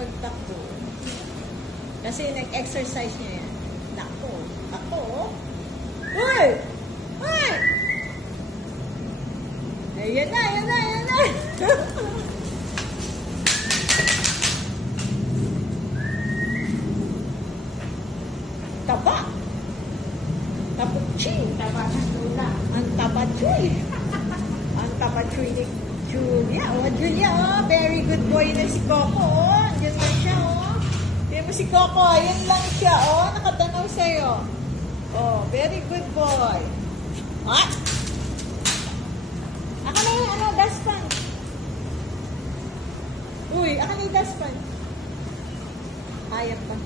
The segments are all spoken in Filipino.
pagtakbo. Kasi nag-exercise niya yan. Nako. Ako. Uy! Uy! Ayan na, ayan na, ayan na. Taba. Tabuching. Taba ng lula. Ang tabachuy. Ang tabachuy ni Julia. Oh, Julia, oh. Very good boy na si Coco, oh. Diyan na siya, oh. Tignan mo si Coco, ayun lang siya, oh. Nakatanaw sa'yo. Oh, very good boy. Ha? Aka na yung, ano, dustpan. Uy, aka na yung dustpan. Hayop pa.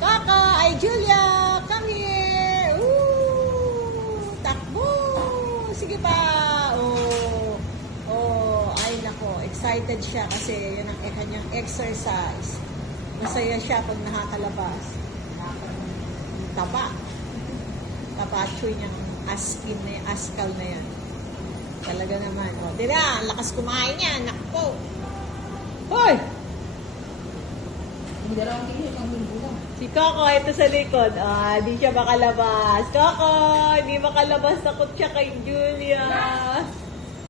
Coco, ay Julia, come here. Ooh, takbo. Sige pa. Oh, oh, ay nako, excited siya kasi yun ang kanyang exercise. Masaya siya pag nakakalabas. Taba. Tabachoy niyang askin na yan, askal na yan. Talaga naman. O, tira, ang lakas kumain niya. Nakpo. Hoy! Ang dalawang tingin, ang linggo lang. Si Coco, ito sa likod. Ah, di siya makalabas. Coco, hindi makalabas. Takot siya kay Julia.